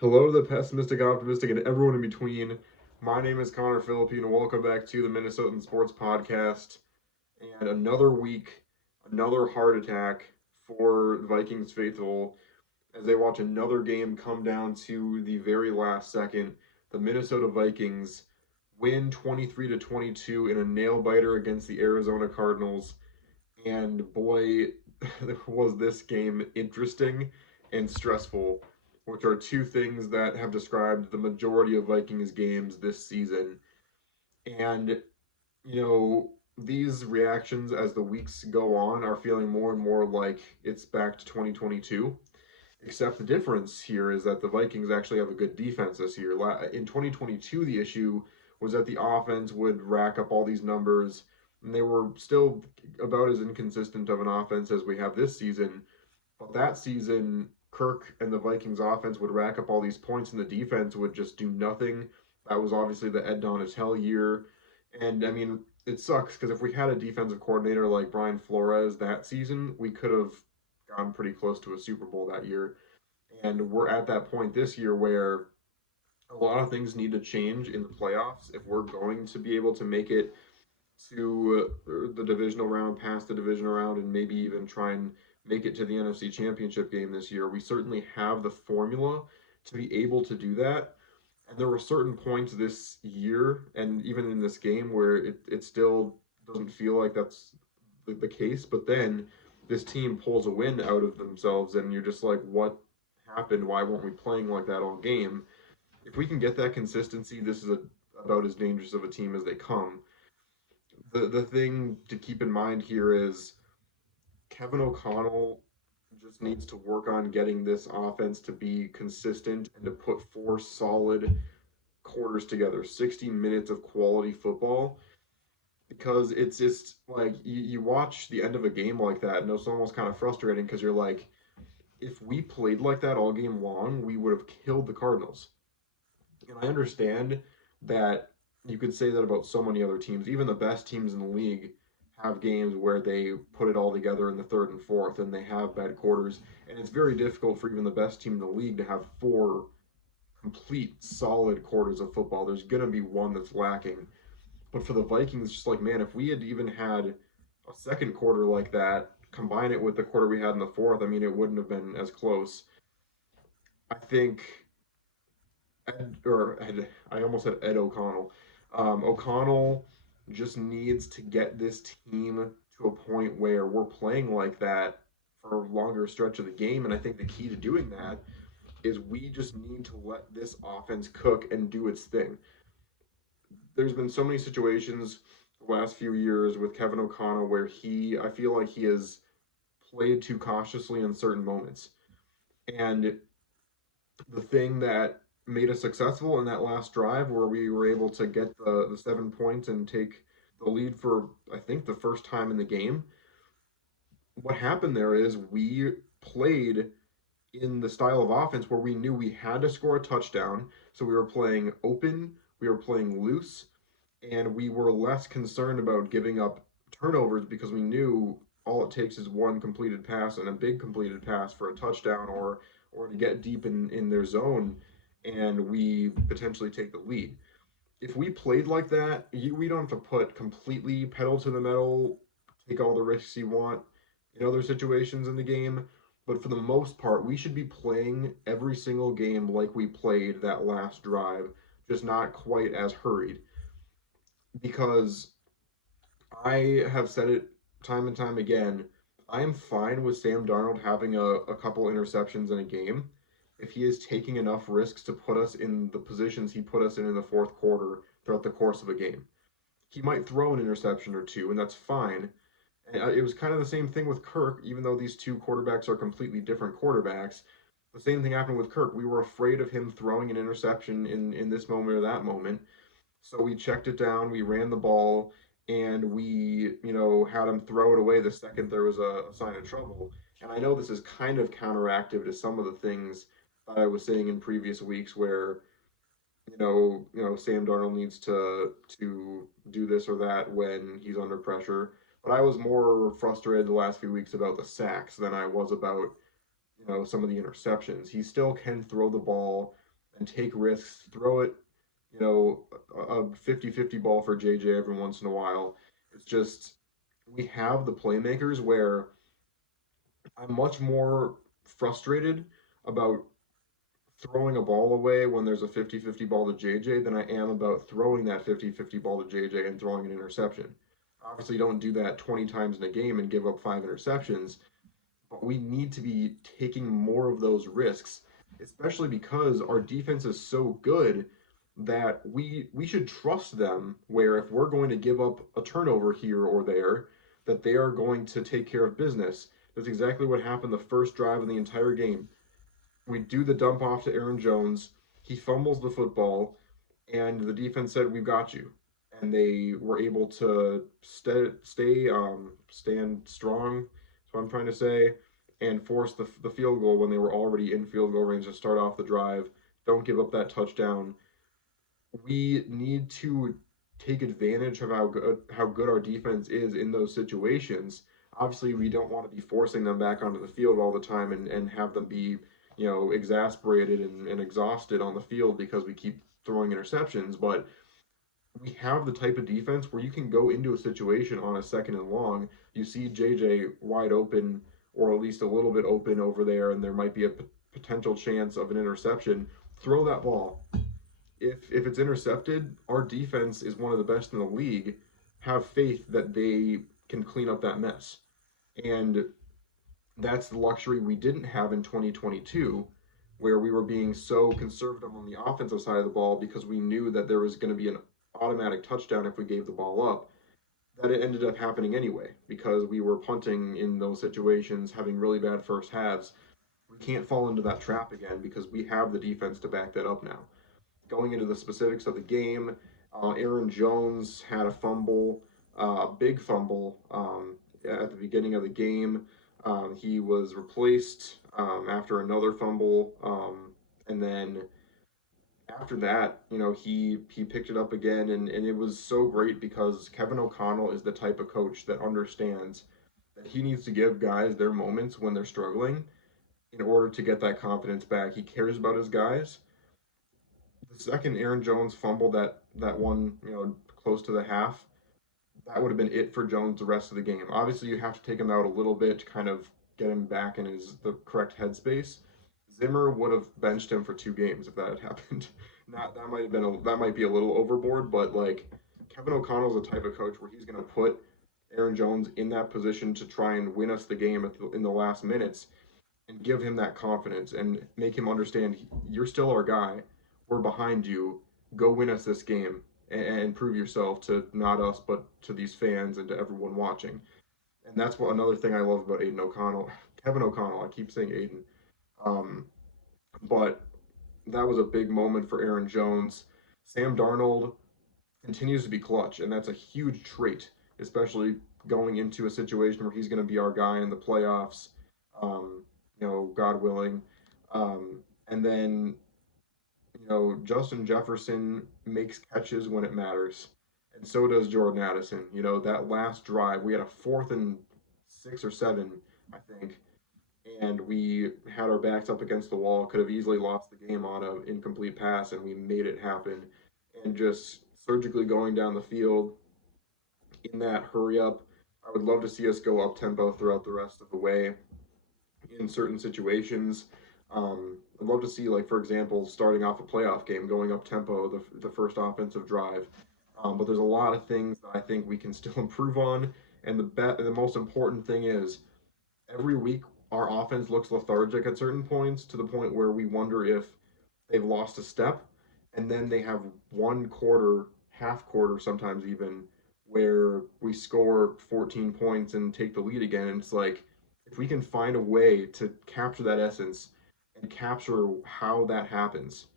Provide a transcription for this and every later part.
Hello, the pessimistic, optimistic, and everyone in between. My name is Connor Philippine, and welcome back to the Minnesotan Sports Podcast. And another week, another heart attack for the Vikings faithful as they watch another game come down to the very last second. The Minnesota Vikings win 23 to 22 in a nail biter against the Arizona Cardinals. And boy, was this game interesting and stressful, which are two things that have described the majority of Vikings games this season. And, these reactions as the weeks go on are feeling more and more like it's back to 2022. Except the difference here is that the Vikings actually have a good defense this year. In 2022, the issue was that the offense would rack up all these numbers, and they were still about as inconsistent of an offense as we have this season. But that season, Kirk and the Vikings offense would rack up all these points, and the defense would just do nothing. That was obviously the Ed Donatell year. And I mean, it sucks because if we had a defensive coordinator like Brian Flores that season, we could have gotten pretty close to a Super Bowl that year. And we're at that point this year where a lot of things need to change in the playoffs if we're going to be able to make it to the divisional round, past the divisional round, and maybe even try and make it to the NFC Championship game this year. We certainly have the formula to be able to do that. And there were certain points this year, and even in this game, where it still doesn't feel like that's the case. But then this team pulls a win out of themselves, and you're just like, what happened? Why weren't we playing like that all game? If we can get that consistency, this is about as dangerous of a team as they come. The thing to keep in mind here is Kevin O'Connell just needs to work on getting this offense to be consistent and to put four solid quarters together, 60 minutes of quality football. Because it's just like you watch the end of a game like that, and it's almost kind of frustrating because you're like, if we played like that all game long, we would have killed the Cardinals. And I understand that you could say that about so many other teams. Even the best teams in the league have games where they put it all together in the third and fourth and they have bad quarters. And it's very difficult for even the best team in the league to have four complete solid quarters of football. There's going to be one that's lacking. But for the Vikings, just like, man, if we had even had a second quarter like that, combine it with the quarter we had in the fourth, I mean, it wouldn't have been as close. I think I almost said Ed O'Connell. O'Connell just needs to get this team to a point where we're playing like that for a longer stretch of the game. And I think the key to doing that is we just need to let this offense cook and do its thing. There's been so many situations the last few years with Kevin O'Connell where I feel like he has played too cautiously in certain moments. And the thing that made us successful in that last drive where we were able to get the 7 points and take the lead for I think the first time in the game. What happened there is we played in the style of offense where we knew we had to score a touchdown. So we were playing open, we were playing loose, and we were less concerned about giving up turnovers because we knew all it takes is one completed pass and a big completed pass for a touchdown or to get deep in their zone and we potentially take the lead. If we played like that, we don't have to put completely pedal to the metal, take all the risks you want in other situations in the game. But for the most part, we should be playing every single game like we played that last drive, just not quite as hurried. Because I have said it time and time again. I am fine with Sam Darnold having a couple interceptions in a game if he is taking enough risks to put us in the positions he put us in the fourth quarter throughout the course of a game. He might throw an interception or two, and that's fine. And it was kind of the same thing with Kirk, even though these two quarterbacks are completely different quarterbacks. The same thing happened with Kirk. We were afraid of him throwing an interception in this moment or that moment. So we checked it down, we ran the ball, and we, had him throw it away the second there was a sign of trouble. And I know this is kind of counteractive to some of the things that I was saying in previous weeks where, Sam Darnold needs to do this or that when he's under pressure. But I was more frustrated the last few weeks about the sacks than I was about, some of the interceptions. He still can throw the ball and take risks, throw it, a 50-50 ball for JJ every once in a while. It's just we have the playmakers where I'm much more frustrated about throwing a ball away when there's a 50-50 ball to JJ than I am about throwing that 50-50 ball to JJ and throwing an interception. Obviously, don't do that 20 times in a game and give up 5 interceptions, but we need to be taking more of those risks, especially because our defense is so good that we should trust them where if we're going to give up a turnover here or there, that they are going to take care of business. That's exactly what happened the first drive of the entire game. We do the dump off to Aaron Jones. He fumbles the football, and the defense said, "We've got you." And they were able to stand strong. That's what I'm trying to say, and force the field goal when they were already in field goal range to start off the drive. Don't give up that touchdown. We need to take advantage of how good our defense is in those situations. Obviously, we don't want to be forcing them back onto the field all the time and have them be, exasperated and exhausted on the field because we keep throwing interceptions. But we have the type of defense where you can go into a situation on a second and long. You see JJ wide open or at least a little bit open over there, and there might be a potential chance of an interception. Throw that ball. If it's intercepted, our defense is one of the best in the league. Have faith that they can clean up that mess. And that's the luxury we didn't have in 2022, where we were being so conservative on the offensive side of the ball because we knew that there was going to be an automatic touchdown if we gave the ball up. That it ended up happening anyway because we were punting in those situations, having really bad first halves. We can't fall into that trap again because we have the defense to back that up now. Going into the specifics of the game, Aaron Jones had a fumble, a big fumble at the beginning of the game. He was replaced after another fumble, and then after that, he picked it up again, and it was so great because Kevin O'Connell is the type of coach that understands that he needs to give guys their moments when they're struggling in order to get that confidence back. He cares about his guys. The second Aaron Jones fumbled that one, close to the half, that would have been it for Jones the rest of the game. Obviously, you have to take him out a little bit to kind of get him back in the correct headspace. Zimmer would have benched him for 2 games if that had happened. Not that might be a little overboard, but like Kevin O'Connell's the type of coach where he's going to put Aaron Jones in that position to try and win us the game in the last minutes and give him that confidence and make him understand you're still our guy. We're behind you. Go win us this game and prove yourself to not us but to these fans and to everyone watching. And that's what another thing I love about Aiden O'Connell, Kevin O'Connell. I keep saying Aiden, um, but that was a big moment for Aaron Jones. Sam Darnold continues to be clutch, and that's a huge trait, especially going into a situation where he's going to be our guy in the playoffs. God willing. And then Justin Jefferson makes catches when it matters, and so does Jordan Addison. That last drive, we had a 4th and 6 or 7, I think, and we had our backs up against the wall, could have easily lost the game on an incomplete pass, and we made it happen. And just surgically going down the field in that hurry up, I would love to see us go up tempo throughout the rest of the way in certain situations. I'd love to see, like, for example, starting off a playoff game, going up tempo the first offensive drive. But there's a lot of things that I think we can still improve on. And the most important thing is every week our offense looks lethargic at certain points to the point where we wonder if they've lost a step. And then they have one quarter, half quarter, sometimes even, where we score 14 points and take the lead again. And it's like, if we can find a way to capture that essence and capture how that happens.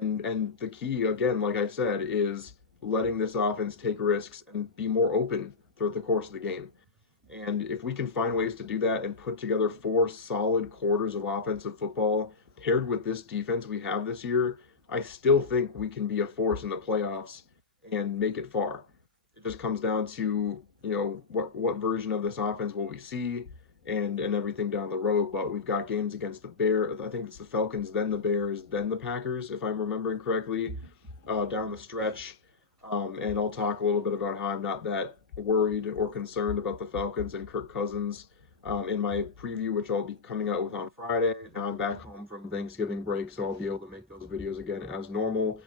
And the key, again, like I said, is letting this offense take risks and be more open throughout the course of the game. And if we can find ways to do that and put together 4 solid quarters of offensive football paired with this defense we have this year, I still think we can be a force in the playoffs and make it far. It just comes down to, what version of this offense will we see, and everything down the road. But we've got games against the Bears. I think it's the Falcons, then the Bears, then the Packers, if I'm remembering correctly, down the stretch. And I'll talk a little bit about how I'm not that worried or concerned about the Falcons and Kirk Cousins in my preview, which I'll be coming out with on Friday. Now I'm back home from Thanksgiving break, so I'll be able to make those videos again as normal.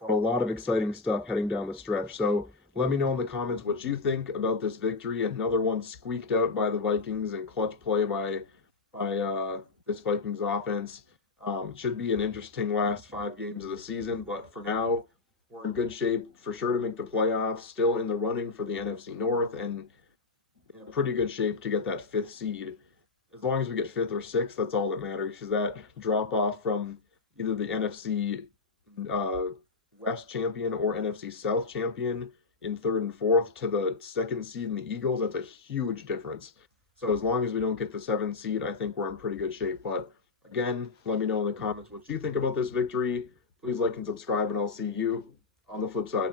But a lot of exciting stuff heading down the stretch. So let me know in the comments what you think about this victory. Another one squeaked out by the Vikings and clutch play by this Vikings offense. It should be an interesting last 5 games of the season, but for now, we're in good shape for sure to make the playoffs. Still in the running for the NFC North, and in pretty good shape to get that fifth seed. As long as we get fifth or sixth, that's all that matters. Because that drop off from either the NFC uh, West champion or NFC South champion in third and fourth to the second seed in the Eagles, that's a huge difference. So as long as we don't get the seventh seed, I think we're in pretty good shape. But again, let me know in the comments what you think about this victory. Please like and subscribe, and I'll see you on the flip side.